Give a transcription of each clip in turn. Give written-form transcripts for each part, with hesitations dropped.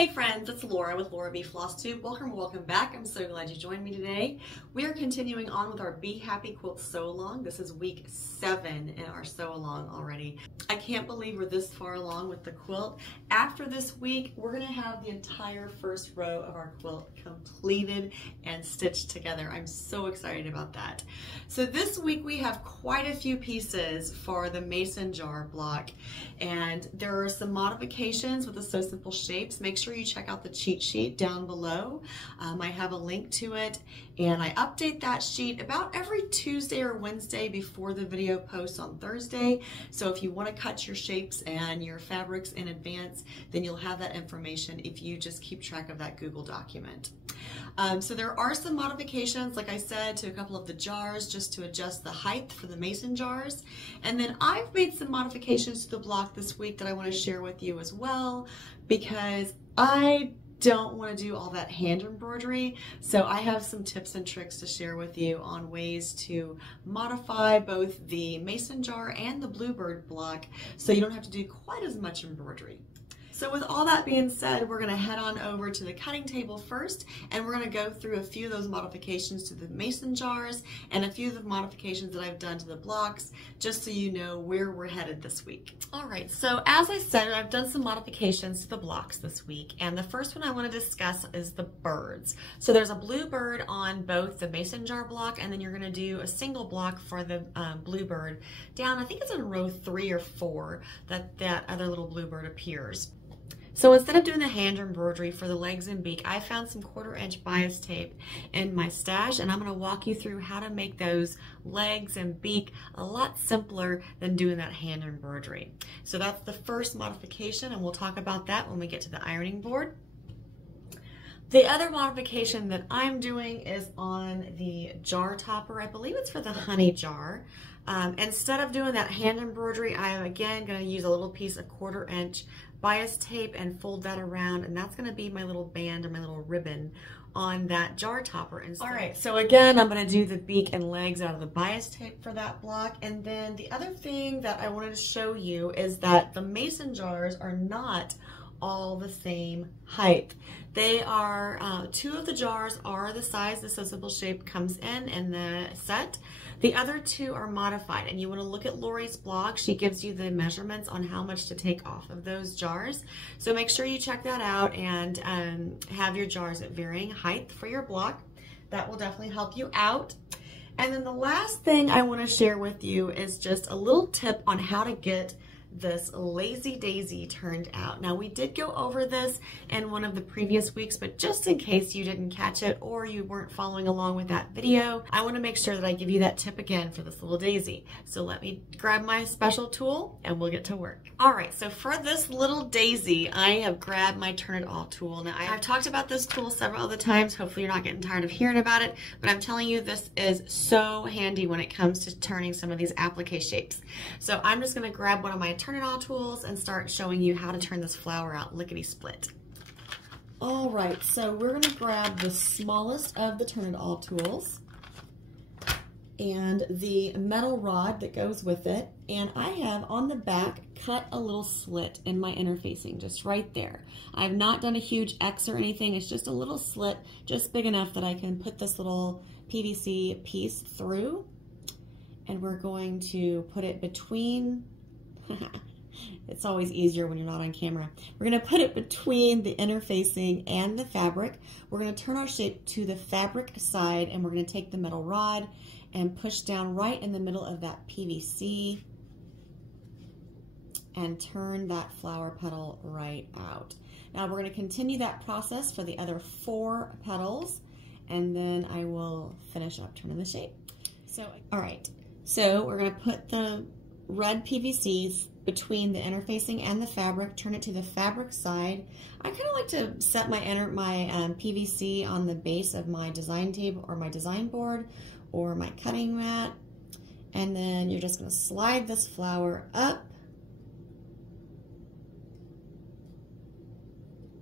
Hey friends, it's Laura with Laura Bee Floss Tube. Welcome back. I'm so glad you joined me today. We are continuing on with our Bee Happy Quilt sew along. This is week 7 in our sew along already. I can't believe we're this far along with the quilt. After this week, we're going to have the entire first row of our quilt completed and stitched together. I'm so excited about that. So this week we have quite a few pieces for the Mason jar block, and there are some modifications with the Sew Simple shapes. Make sure you check out the cheat sheet down below. I have a link to it, and I update that sheet about every Tuesday or Wednesday before the video posts on Thursday. So if you want to cut your shapes and your fabrics in advance, then you'll have that information if you just keep track of that Google document. So there are some modifications, like I said, to a couple of the jars just to adjust the height for the Mason jars. And then I've made some modifications to the block this week that I want to share with you as well, because I don't want to do all that hand embroidery. So I have some tips and tricks to share with you on ways to modify both the Mason jar and the Bluebird block so you don't have to do quite as much embroidery. So with all that being said, we're going to head on over to the cutting table first, and we're going to go through a few of those modifications to the Mason jars and a few of the modifications that I've done to the blocks, just so you know where we're headed this week. All right, so as I said, I've done some modifications to the blocks this week, and the first one I want to discuss is the birds. So there's a Bluebird on both the Mason jar block, and then you're going to do a single block for the Bluebird down, I think it's in row 3 or 4 that other little Bluebird appears. So instead of doing the hand embroidery for the legs and beak, I found some 1/4 inch bias tape in my stash, and I'm going to walk you through how to make those legs and beak a lot simpler than doing that hand embroidery. So that's the first modification, and we'll talk about that when we get to the ironing board. The other modification that I'm doing is on the jar topper. I believe it's for the honey jar. Instead of doing that hand embroidery, I am again going to use a little piece of 1/4 inch bias tape and fold that around, and that's going to be my little band or my little ribbon on that jar topper instead. All right, so again, I'm going to do the beak and legs out of the bias tape for that block. And then the other thing that I wanted to show you is that the Mason jars are not all the same height. They are, 2 of the jars are the size the Sew Simple shape comes in the set. The other 2 are modified, and you want to look at Lori's blog. She gives you the measurements on how much to take off of those jars. So make sure you check that out and have your jars at varying height for your block. That will definitely help you out. And then the last thing I want to share with you is just a little tip on how to get this lazy daisy turned out. Now, we did go over this in one of the previous weeks, but just in case you didn't catch it or you weren't following along with that video, I want to make sure that I give you that tip again for this little daisy. So let me grab my special tool and we'll get to work. All right, so for this little daisy, I have grabbed my Turn It All tool. Now, I've talked about this tool several other times. Hopefully you're not getting tired of hearing about it, but I'm telling you, this is so handy when it comes to turning some of these applique shapes. So I'm just going to grab one of my Turn It All tools and start showing you how to turn this flower out lickety split. All right, so we're going to grab the smallest of the Turn It All tools and the metal rod that goes with it, and I have on the back cut a little slit in my interfacing just right there. I have not done a huge X or anything. It's just a little slit just big enough that I can put this little PVC piece through, and we're going to put it between it's always easier when you're not on camera. We're going to put it between the interfacing and the fabric. We're going to turn our shape to the fabric side, and we're going to take the metal rod and push down right in the middle of that PVC and turn that flower petal right out. Now we're going to continue that process for the other 4 petals, and then I will finish up turning the shape. So, all right, so we're going to put the red PVCs between the interfacing and the fabric, turn it to the fabric side. I kind of like to set my PVC on the base of my design table or my design board or my cutting mat, and then you're just going to slide this flower up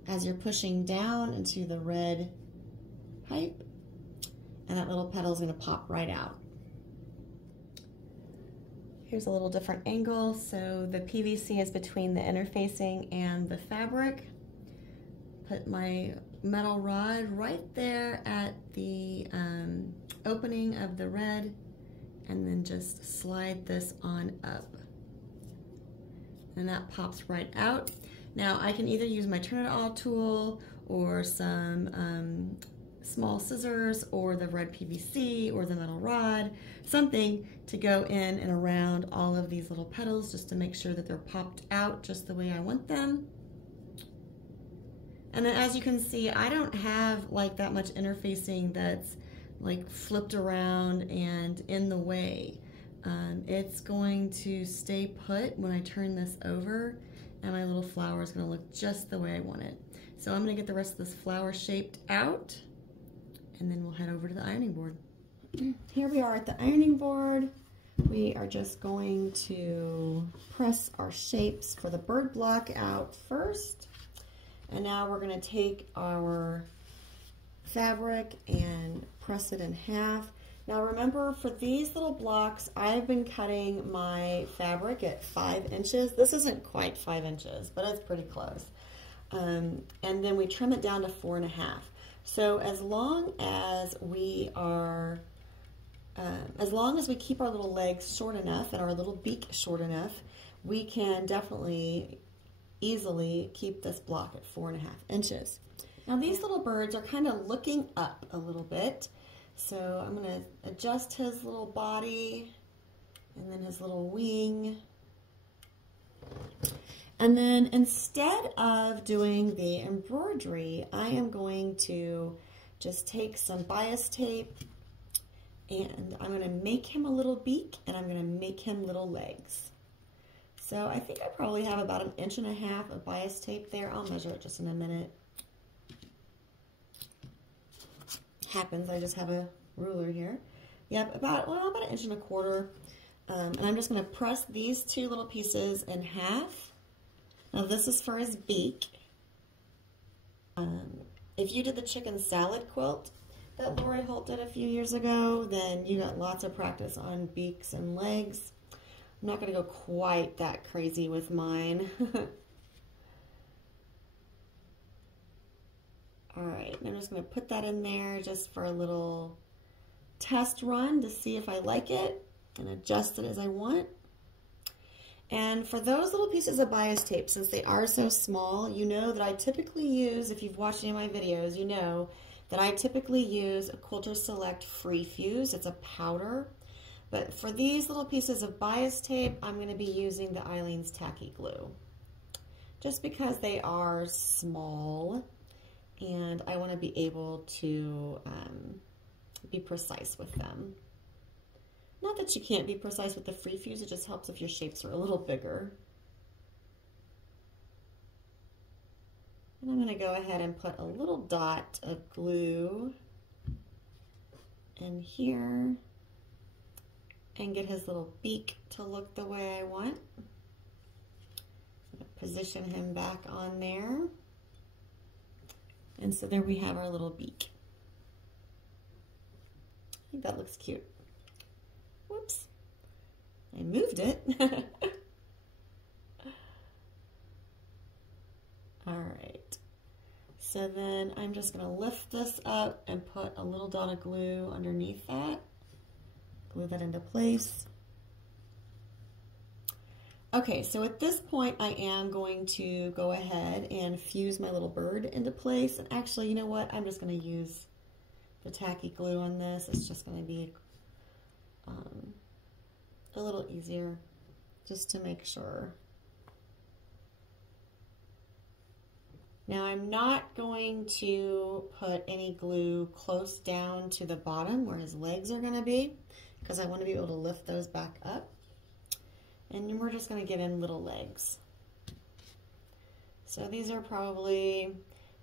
as you're pushing down into the red pipe, and that little petal is going to pop right out. Here's a little different angle. So the PVC is between the interfacing and the fabric. put my metal rod right there at the opening of the red, and then just slide this on up. And that pops right out. Now I can either use my Turn It All tool or some small scissors or the red PVC or the metal rod, something to go in and around all of these little petals just to make sure that they're popped out just the way I want them. And then as you can see, I don't have like that much interfacing that's like flipped around and in the way. It's going to stay put when I turn this over, and my little flower is going to look just the way I want it. So I'm going to get the rest of this flower shaped out, and then we'll head over to the ironing board. Here we are at the ironing board. We are just going to press our shapes for the bird block out first. And now we're going to take our fabric and press it in half. Now remember, for these little blocks, I've been cutting my fabric at 5 inches. This isn't quite 5 inches, but it's pretty close. And then we trim it down to 4.5. So as long as we are, as long as we keep our little legs short enough and our little beak short enough, we can definitely easily keep this block at 4.5 inches. Now these little birds are kind of looking up a little bit. So I'm going to adjust his little body and then his little wing. And then instead of doing the embroidery, I am going to just take some bias tape and I'm going to make him a little beak and I'm going to make him little legs. So I think I probably have about 1.5 inches of bias tape there. I'll measure it just in a minute. Happens, I just have a ruler here. Yep, about 1.25 inches. And I'm just going to press these 2 little pieces in half. Now this is for his beak. If you did the chicken salad quilt that Lori Holt did a few years ago, then you got lots of practice on beaks and legs. I'm not going to go quite that crazy with mine. Alright, I'm just going to put that in there just for a little test run to see if I like it and adjust it as I want. And for those little pieces of bias tape, since they are so small, you know that I typically use, if you've watched any of my videos, you know that I typically use a Quilter Select Free Fuse. It's a powder. But for these little pieces of bias tape, I'm going to be using the Eileen's Tacky Glue. Just because they are small, and I want to be able to be precise with them. Not that you can't be precise with the free fuse, it just helps if your shapes are a little bigger. And I'm going to go ahead and put a little dot of glue in here and get his little beak to look the way I want. Position him back on there. And so there we have our little beak. I think that looks cute. Whoops, I moved it. All right, so then I'm just gonna lift this up and put a little dot of glue underneath that. Glue that into place. Okay, so at this point I am going to go ahead and fuse my little bird into place. And actually, you know what? I'm just going to use the tacky glue on this. It's just going to be a little easier just to make sure. Now I'm not going to put any glue close down to the bottom where his legs are going to be, because I want to be able to lift those back up. And we're just going to get in little legs. So these are probably,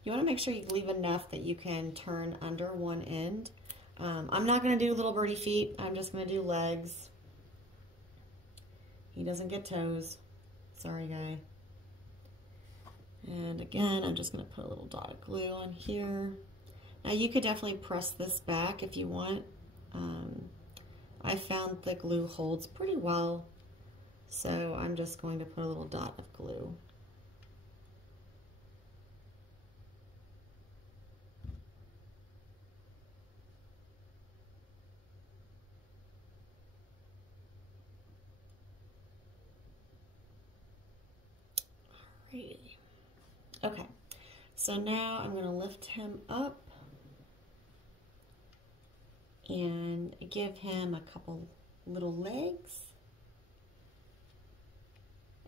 you want to make sure you leave enough that you can turn under one end. I'm not going to do little birdie feet. I'm just going to do legs. He doesn't get toes. Sorry, guy. And again, I'm just going to put a little dot of glue on here. Now you could definitely press this back if you want. I found the glue holds pretty well. So I'm just going to put a little dot of glue. Alrighty. Okay, so now I'm going to lift him up and give him a couple little legs.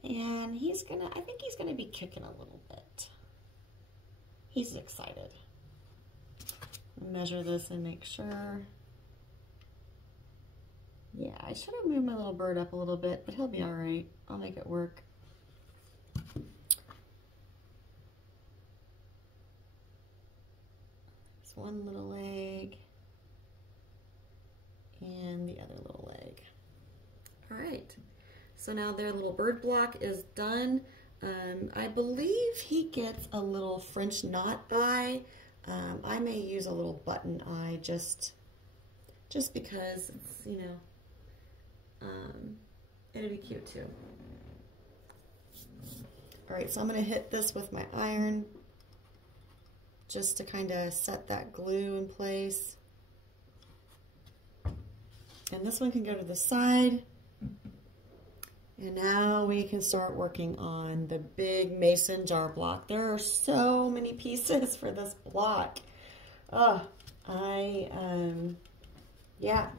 And I think he's gonna be kicking a little bit. He's excited. Measure this and make sure. Yeah, I should have moved my little bird up a little bit, but he'll be all right. I'll make it work. There's one little leg and the other little leg. All right. So now their little bird block is done. I believe he gets a little French knot eye. I may use a little button eye just because it's, you know, it'll be cute too. All right, so I'm gonna hit this with my iron just to kind of set that glue in place. And this one can go to the side. And now we can start working on the big mason jar block. There are so many pieces for this block. Yeah,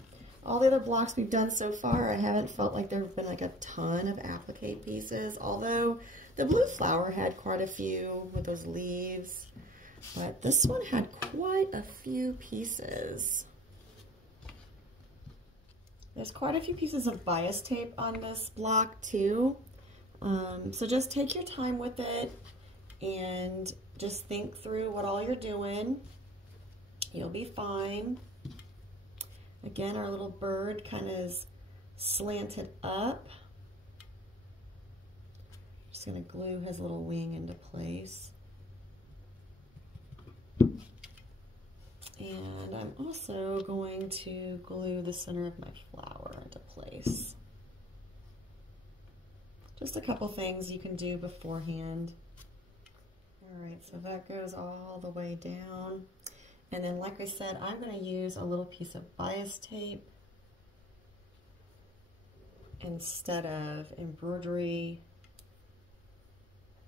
all the other blocks we've done so far, I haven't felt like there have been like a ton of applique pieces, although the blue flower had quite a few with those leaves, but this one had quite a few pieces. There's quite a few pieces of bias tape on this block too. So just take your time with it and just think through what all you're doing. You'll be fine. Again, our little bird kind of is slanted up. Just gonna glue his little wing into place. And I'm also going to glue the center of my flower into place. Just a couple things you can do beforehand. All right, so that goes all the way down. And then, like I said, I'm going to use a little piece of bias tape instead of embroidery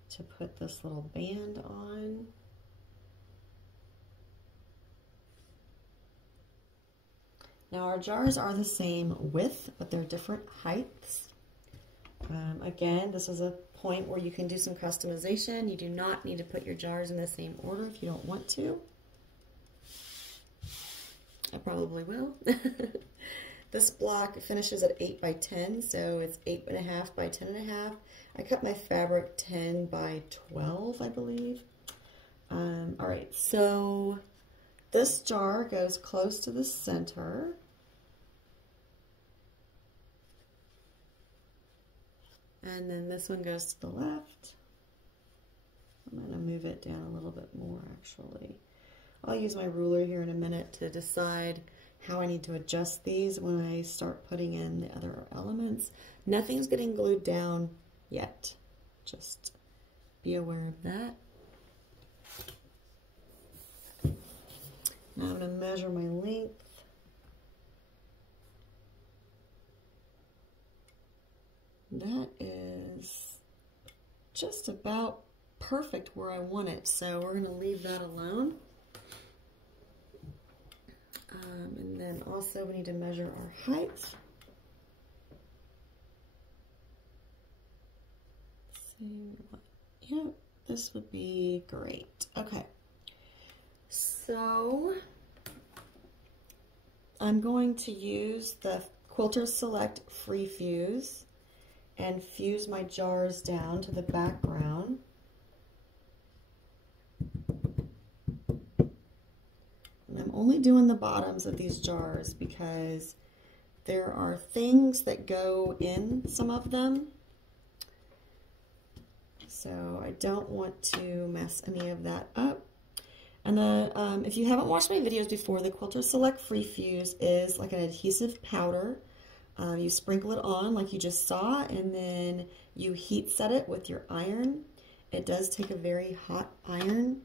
to put this little band on. Now our jars are the same width, but they're different heights. Again, this is a point where you can do some customization. You do not need to put your jars in the same order if you don't want to. I probably will. This block finishes at 8 by 10, so it's 8.5 by 10.5. I cut my fabric 10 by 12, I believe. All right, so this jar goes close to the center. And then this one goes to the left. I'm going to move it down a little bit more, actually. I'll use my ruler here in a minute to decide how I need to adjust these when I start putting in the other elements. Nothing's getting glued down yet. Just be aware of that. Now I'm going to measure my length. That is just about perfect where I want it, so we're going to leave that alone. And then also we need to measure our height. Yeah, this would be great. Okay, so I'm going to use the Quilter Select Free Fuse and fuse my jars down to the background. And I'm only doing the bottoms of these jars because there are things that go in some of them. So I don't want to mess any of that up. And if you haven't watched my videos before, the Quilter Select Free Fuse is like an adhesive powder. You sprinkle it on like you just saw, and then you heat set it with your iron. It does take a very hot iron,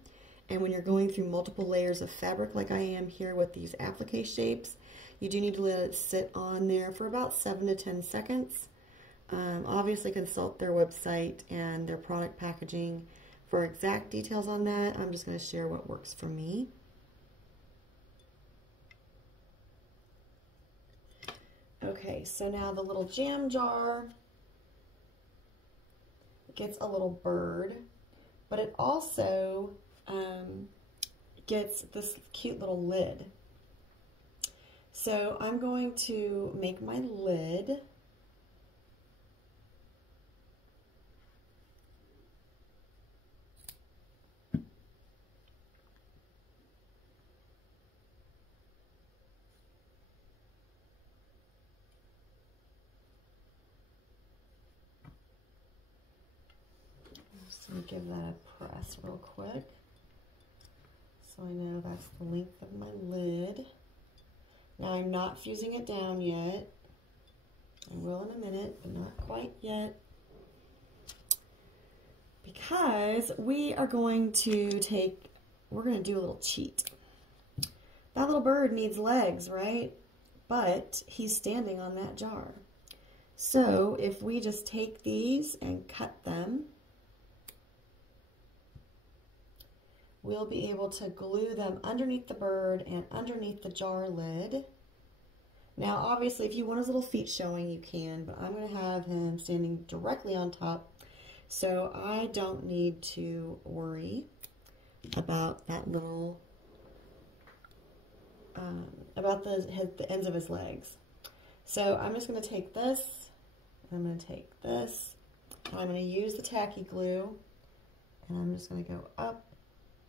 and when you're going through multiple layers of fabric like I am here with these applique shapes, you do need to let it sit on there for about 7 to 10 seconds. Obviously consult their website and their product packaging for exact details on that. I'm just going to share what works for me. Okay, so now the little jam jar gets a little bird, but it also gets this cute little lid. So I'm going to make my lid. Just going to give that a press real quick so I know that's the length of my lid. Now I'm not fusing it down yet. I will in a minute, but not quite yet. Because we are going to we're going to do a little cheat. That little bird needs legs, right? But he's standing on that jar. So if we just take these and cut them, we'll be able to glue them underneath the bird and underneath the jar lid. Now, obviously, if you want his little feet showing, you can, but I'm going to have him standing directly on top, so I don't need to worry about that little, about the ends of his legs. So I'm just going to take this, I'm going to take this, and I'm going to use the tacky glue, and I'm just going to go up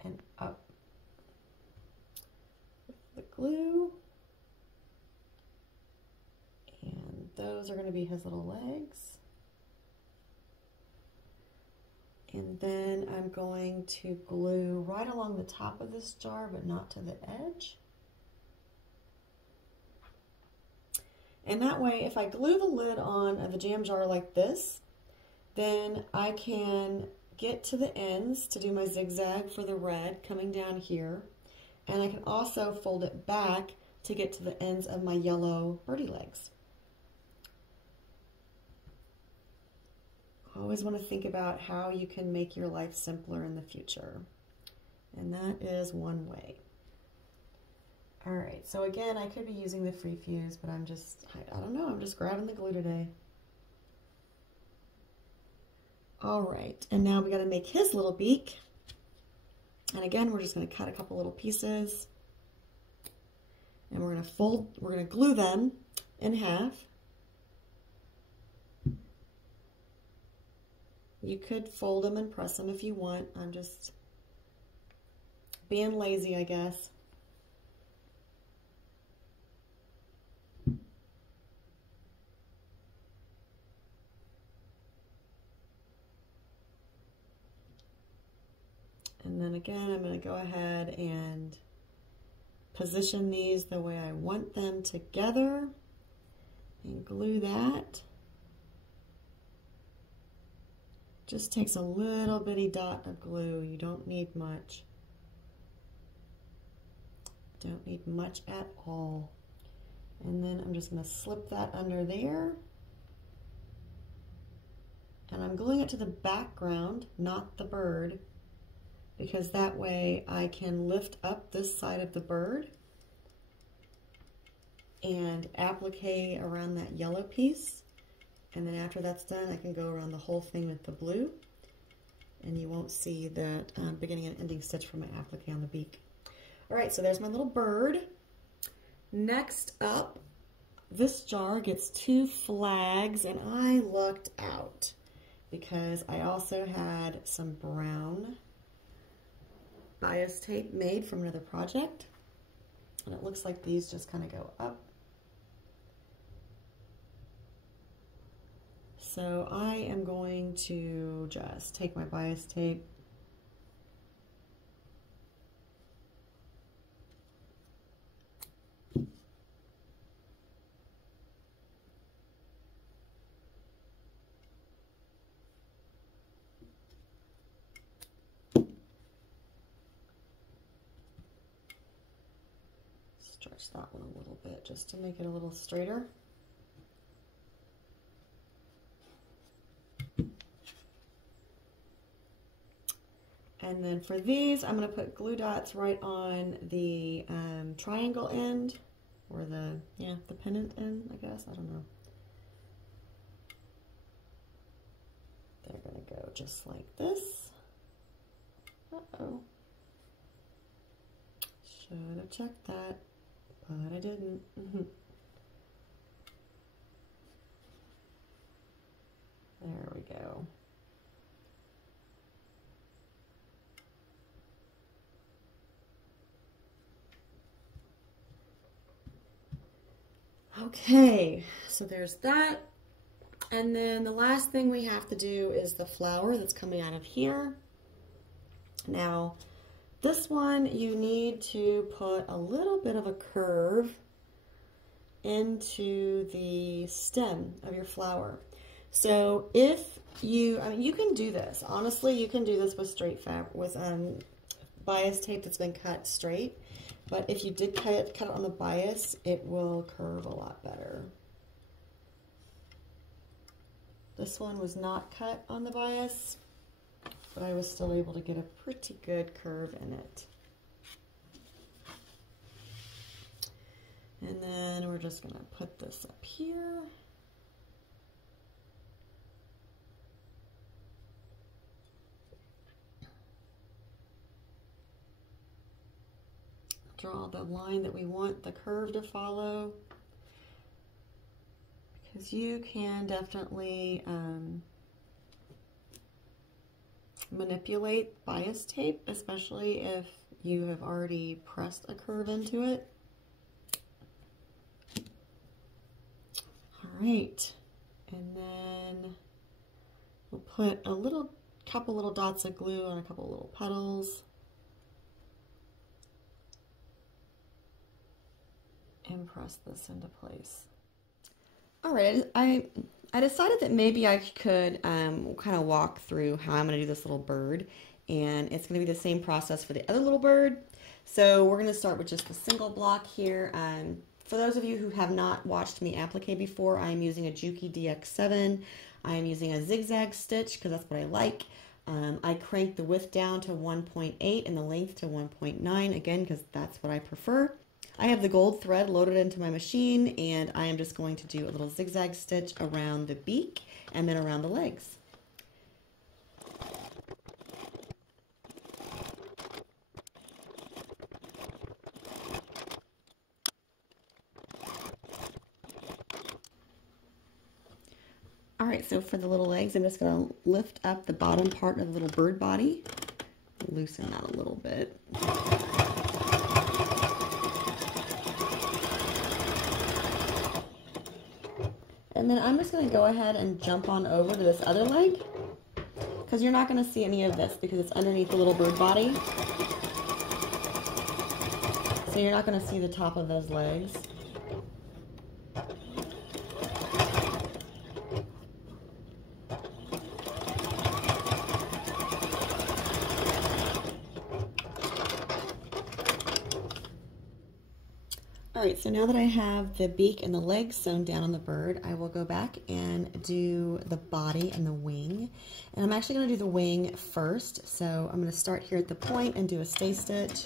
and up with the glue, and those are going to be his little legs. And then I'm going to glue right along the top of this jar, but not to the edge. And that way, if I glue the lid on the jam jar like this, then I can get to the ends to do my zigzag for the red coming down here. And I can also fold it back to get to the ends of my yellow birdie legs. I always want to think about how you can make your life simpler in the future. And that is one way. All right, so again, I could be using the free fuse, but I don't know, I'm just grabbing the glue today. All right, and now we got to make his little beak. And again, we're just going to cut a couple little pieces. And we're going to glue them in half. You could fold them and press them if you want. I'm just being lazy, I guess. And then again, I'm going to go ahead and position these the way I want them together and glue that. Just takes a little bitty dot of glue. You don't need much. Don't need much at all. And then I'm just going to slip that under there. And I'm gluing it to the background, not the bird, because that way I can lift up this side of the bird and applique around that yellow piece. And then after that's done, I can go around the whole thing with the blue, and you won't see that beginning and ending stitch from my applique on the beak. All right, so there's my little bird. Next up, this jar gets 2 flags, and I lucked out because I also had some brown bias tape made from another project, and it looks like these just kind of go up. So I am going to just take my bias tape stretch that one a little bit just to make it a little straighter. And then for these, I'm going to put glue dots right on the triangle end, or the pendant end, I guess. I don't know. They're going to go just like this. Uh-oh. Should have checked that, but I didn't. There we go. Okay, so there's that. And then the last thing we have to do is the flower that's coming out of here. Now, this one you need to put a little bit of a curve into the stem of your flower. So if you, you can do this. Honestly, you can do this with straight fabric, with bias tape that's been cut straight. But if you did cut it on the bias, it will curve a lot better. This one was not cut on the bias, but I was still able to get a pretty good curve in it. And then we're just going to put this up here. Draw the line that we want the curve to follow, because you can definitely manipulate bias tape, especially if you have already pressed a curve into it. All right, and then we'll put a couple little dots of glue on a couple little petals. And press this into place. All right, I decided that maybe I could kind of walk through how I'm going to do this little bird, and it's going to be the same process for the other little bird. So we're going to start with just the single block here. For those of you who have not watched me applique before, I'm using a Juki DX7. I'm using a zigzag stitch because that's what I like. I cranked the width down to 1.8 and the length to 1.9, again, because that's what I prefer. I have the gold thread loaded into my machine, and I am just going to do a little zigzag stitch around the beak and then around the legs. All right, so for the little legs, I'm just going to lift up the bottom part of the little bird body, loosen that a little bit. And then I'm just going to go ahead and jump on over to this other leg, because you're not going to see any of this because it's underneath the little bird body. So you're not going to see the top of those legs. Alright, so now that I have the beak and the legs sewn down on the bird, I will go back and do the body and the wing. And I'm actually going to do the wing first, so I'm going to start here at the point and do a stay stitch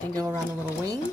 and go around the little wing.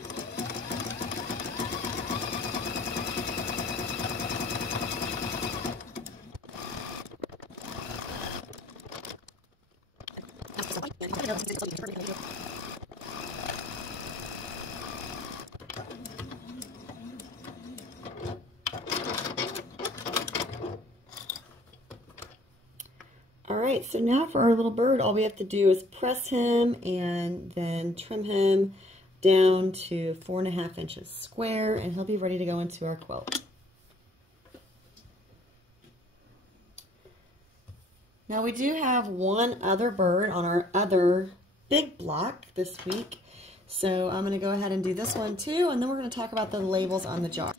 Alright, so now for our little bird, all we have to do is press him and then trim him down to 4.5 inches square, and he'll be ready to go into our quilt. Now we do have one other bird on our other big block this week, so I'm going to go ahead and do this one too, and then we're going to talk about the labels on the jar.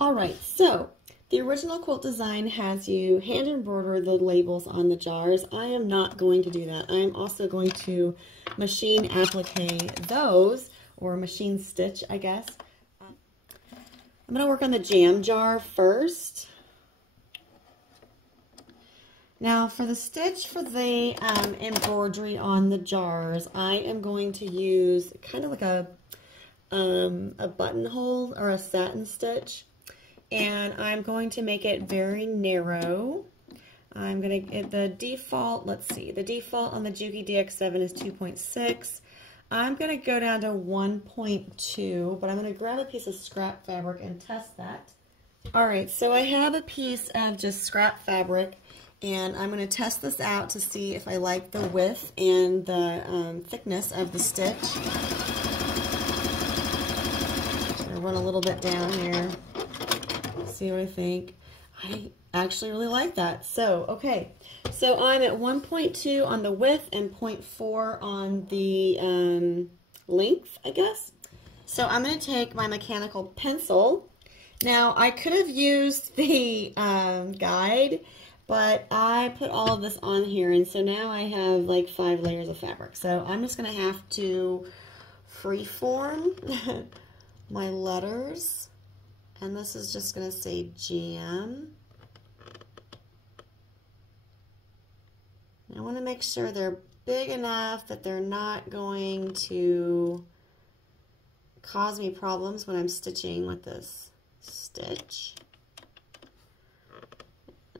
Alright, so the original quilt design has you hand embroider the labels on the jars. I am not going to do that. I am also going to machine applique those, or machine stitch, I guess. I'm going to work on the jam jar first. Now for the stitch for the embroidery on the jars, I am going to use kind of like a buttonhole or a satin stitch, and I'm going to make it very narrow. I'm going to get the default, let's see, the default on the Juki DX7 is 2.6. I'm going to go down to 1.2, but I'm going to grab a piece of scrap fabric and test that. All right, so I have a piece of just scrap fabric, and I'm going to test this out to see if I like the width and the thickness of the stitch. I'm going to run a little bit down here, see what I think. I actually really like that. So, okay. So I'm at 1.2 on the width and 0.4 on the length, I guess. So I'm going to take my mechanical pencil. Now, I could have used the guide, but I put all of this on here, and so now I have like 5 layers of fabric. So I'm just going to have to freeform my letters, and this is just going to say jam. I want to make sure they're big enough that they're not going to cause me problems when I'm stitching with this stitch.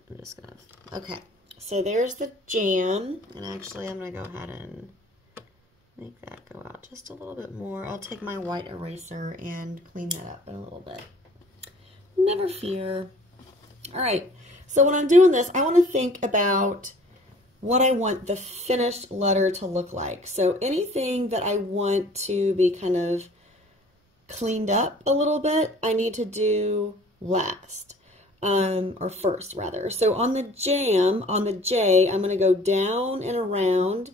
I'm just going to, okay, so there's the jam, and actually I'm going to go ahead and make that go out just a little bit more. I'll take my white eraser and clean that up in a little bit. Never fear. All right, so when I'm doing this, I want to think about what I want the finished letter to look like. So anything that I want to be kind of cleaned up a little bit, I need to do last, or first rather. So on the jam, on the J, I'm going to go down and around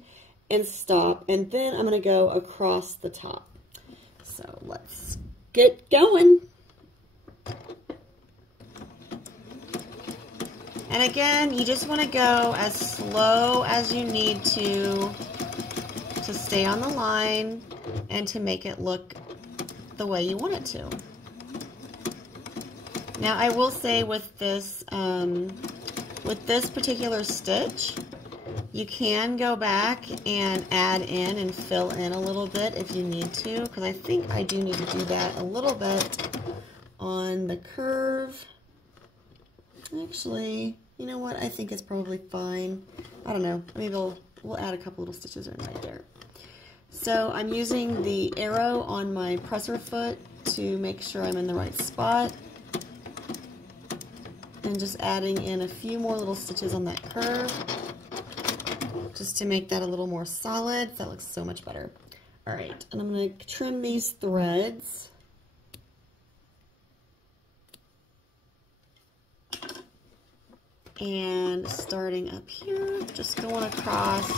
and stop, and then I'm going to go across the top. So let's get going. And again, you just want to go as slow as you need to stay on the line and to make it look the way you want it to. Now, I will say with this particular stitch, you can go back and add in and fill in a little bit if you need to, because I think I do need to do that a little bit on the curve. Actually, you know what? I think it's probably fine. I don't know. Maybe we'll add a couple little stitches in right there. So I'm using the arrow on my presser foot to make sure I'm in the right spot. And just adding in a few more little stitches on that curve, just to make that a little more solid. That looks so much better. All right, and I'm going to trim these threads. And starting up here, just going across.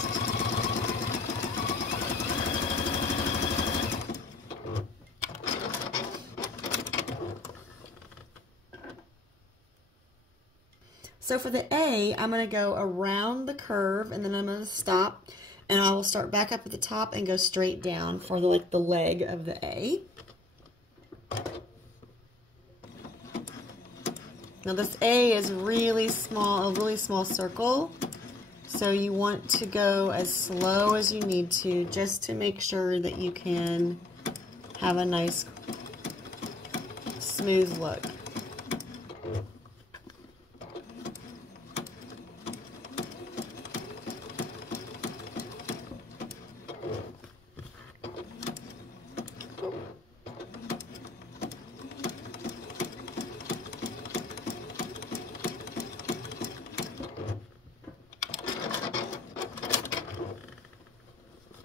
So for the A, I'm going to go around the curve, and then I'm going to stop, and I will start back up at the top and go straight down for the leg of the A. Now this A is really small, a really small circle, so you want to go as slow as you need to, just to make sure that you can have a nice smooth look.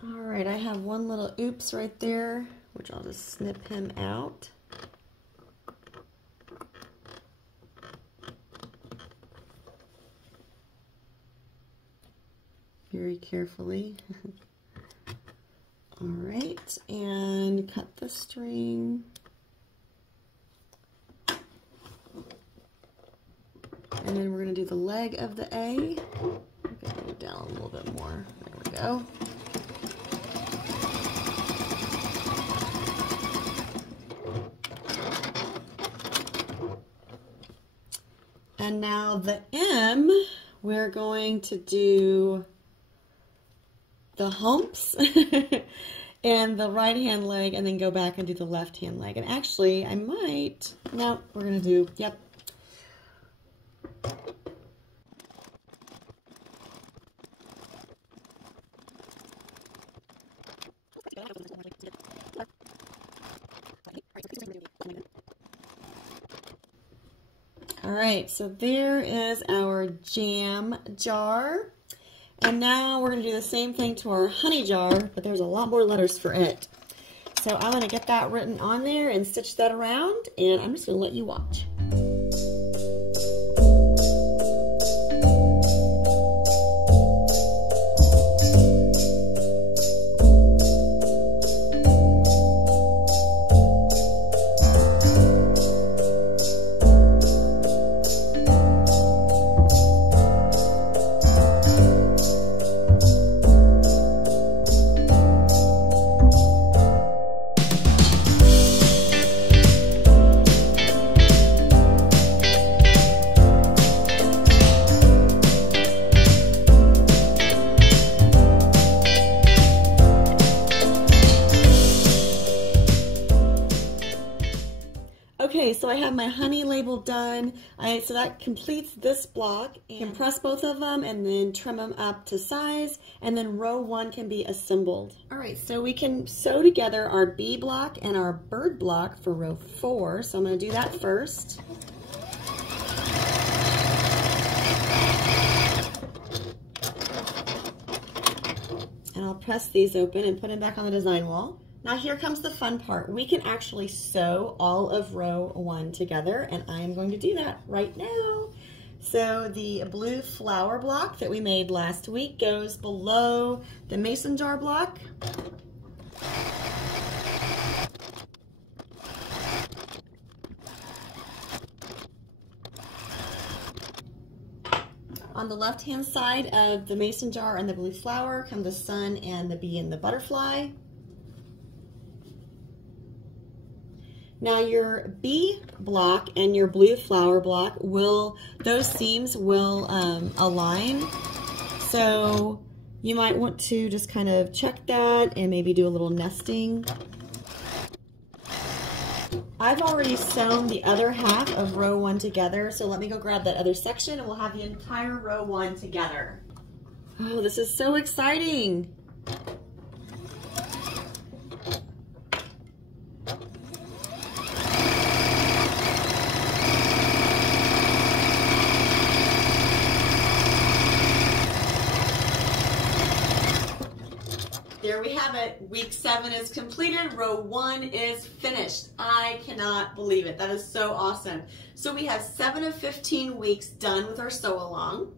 Alright, I have one little oops right there, which I'll just snip him out. Very carefully. Alright, and cut the string. And then we're going to do the leg of the A. I'm going to move down a little bit more. There we go. And now the M, we're going to do the humps and the right hand leg, and then go back and do the left hand leg. And actually, I might, no, we're going to do, yep. All right, so there is our jam jar. And now we're going to do the same thing to our honey jar, but there's a lot more letters for it. So I'm going to get that written on there and stitch that around, and I'm just going to let you watch. Okay, so I have my honey label done. So that completes this block. You can press both of them and then trim them up to size, and then row 1 can be assembled. All right, so we can sew together our bee block and our bird block for row 4. So I'm going to do that first. And I'll press these open and put them back on the design wall. Now here comes the fun part. We can actually sew all of row 1 together, and I am going to do that right now. So the blue flower block that we made last week goes below the mason jar block. On the left-hand side of the mason jar and the blue flower come the sun and the bee and the butterfly. Now your bee block and your blue flower block those seams will align. So you might want to just kind of check that and maybe do a little nesting. I've already sewn the other half of row 1 together, so let me go grab that other section and we'll have the entire row 1 together. Oh, this is so exciting. There we have it. Week 7 is completed. Row 1 is finished. I cannot believe it. That is so awesome. So we have 7 of 15 weeks done with our sew along.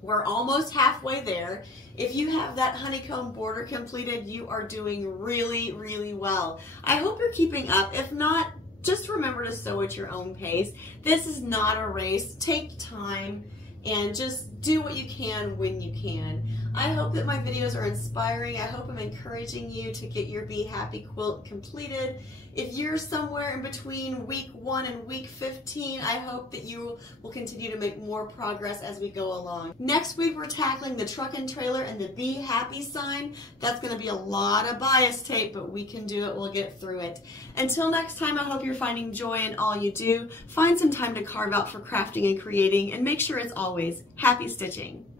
We're almost halfway there. If you have that honeycomb border completed, you are doing really, really well. I hope you're keeping up. If not, just remember to sew at your own pace. This is not a race. Take time and just do what you can when you can. I hope that my videos are inspiring. I hope I'm encouraging you to get your Bee Happy quilt completed. If you're somewhere in between week 1 and week 15, I hope that you will continue to make more progress as we go along. Next week, we're tackling the truck and trailer and the Bee Happy sign. That's gonna be a lot of bias tape, but we can do it, we'll get through it. Until next time, I hope you're finding joy in all you do. Find some time to carve out for crafting and creating, and make sure it's always happy stitching.